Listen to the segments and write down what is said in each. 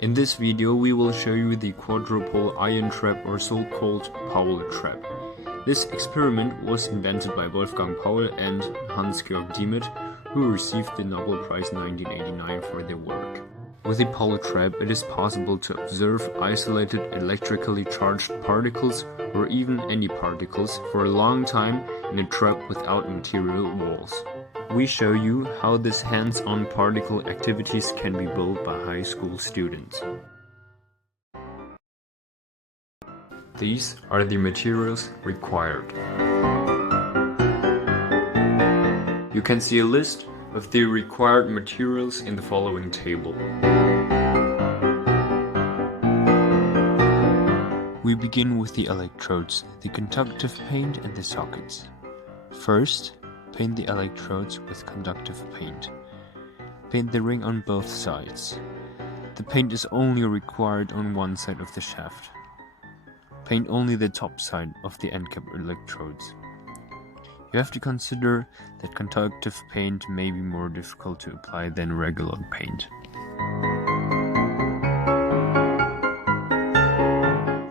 In this video we will show you the quadrupole ion trap, or so-called Paul trap. This experiment was invented by Wolfgang Paul and Hans-Georg Diemet, who received the Nobel Prize in 1989 for their work. With the Paul trap, it is possible to observe isolated electrically charged particles or even any particles for a long time in a trap without material walls. We show you how this hands-on particle activities can be built by high school students. These are the materials required. You can see a list of the required materials in the following table. We begin with the electrodes, the conductive paint and the sockets. First, paint the electrodes with conductive paint. Paint the ring on both sides. The paint is only required on one side of the shaft. Paint only the top side of the end cap electrodes. You have to consider that conductive paint may be more difficult to apply than regular paint.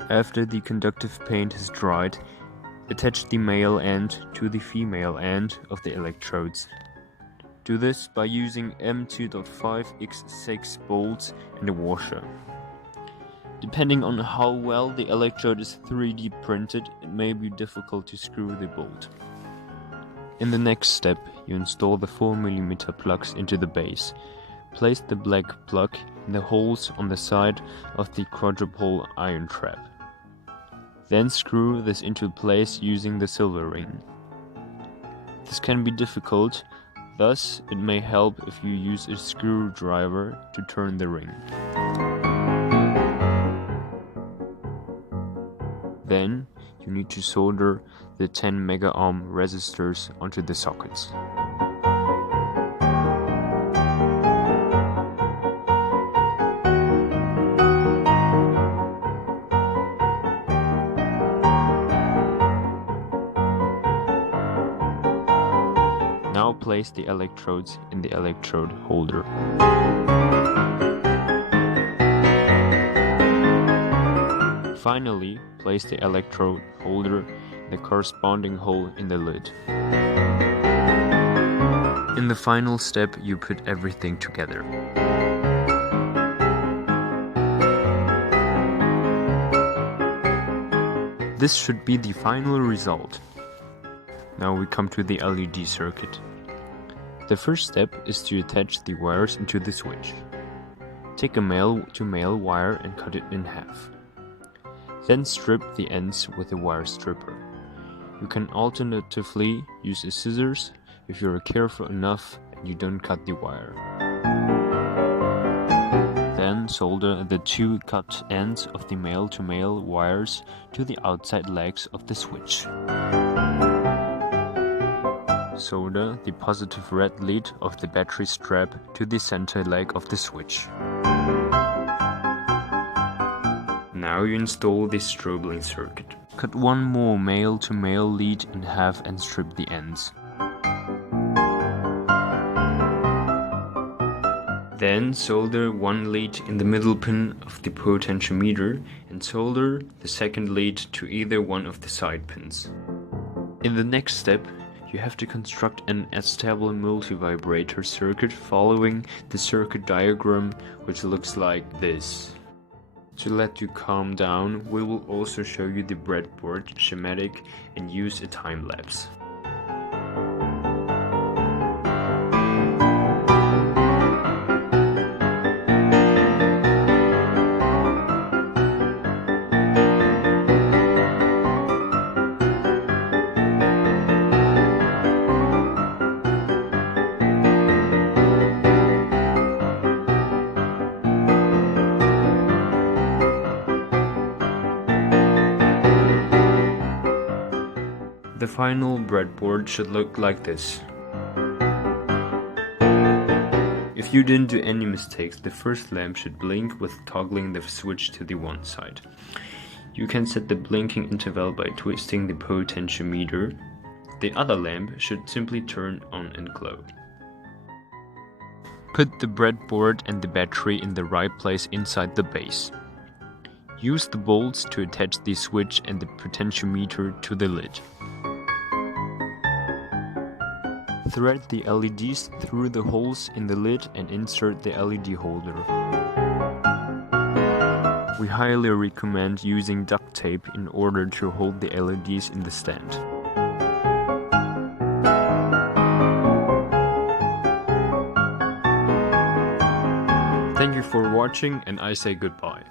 After the conductive paint has dried, attach the male end to the female end of the electrodes. Do this by using M2.5x6 bolts and a washer. Depending on how well the electrode is 3D printed, it may be difficult to screw the bolt. In the next step, you install the 4mm plugs into the base. Place the black plug in the holes on the side of the quadrupole ion trap. Then screw this into place using the silver ring. This can be difficult, thus it may help if you use a screwdriver to turn the ring. Then you need to solder the 10 megaohm resistors onto the sockets. Now place the electrodes in the electrode holder. Finally, place the electrode holder in the corresponding hole in the lid. In the final step, you put everything together. This should be the final result. Now we come to the LED circuit. The first step is to attach the wires into the switch. Take a male-to-male wire and cut it in half. Then strip the ends with a wire stripper. You can alternatively use a scissors if you are careful enough and you don't cut the wire. Then solder the two cut ends of the male-to-male wires to the outside legs of the switch. Solder the positive red lead of the battery strap to the center leg of the switch. Now you install the strobing circuit. Cut one more male-to-male lead in half and strip the ends. Then solder one lead in the middle pin of the potentiometer and solder the second lead to either one of the side pins. In the next step, you have to construct an astable multivibrator circuit following the circuit diagram, which looks like this. To let you calm down, we will also show you the breadboard schematic and use a time lapse. The final breadboard should look like this. If you didn't do any mistakes, the first lamp should blink with toggling the switch to the one side. You can set the blinking interval by twisting the potentiometer. The other lamp should simply turn on and glow. Put the breadboard and the battery in the right place inside the base. Use the bolts to attach the switch and the potentiometer to the lid. Thread the LEDs through the holes in the lid and insert the LED holder. We highly recommend using duct tape in order to hold the LEDs in the stand. Thank you for watching, and I say goodbye.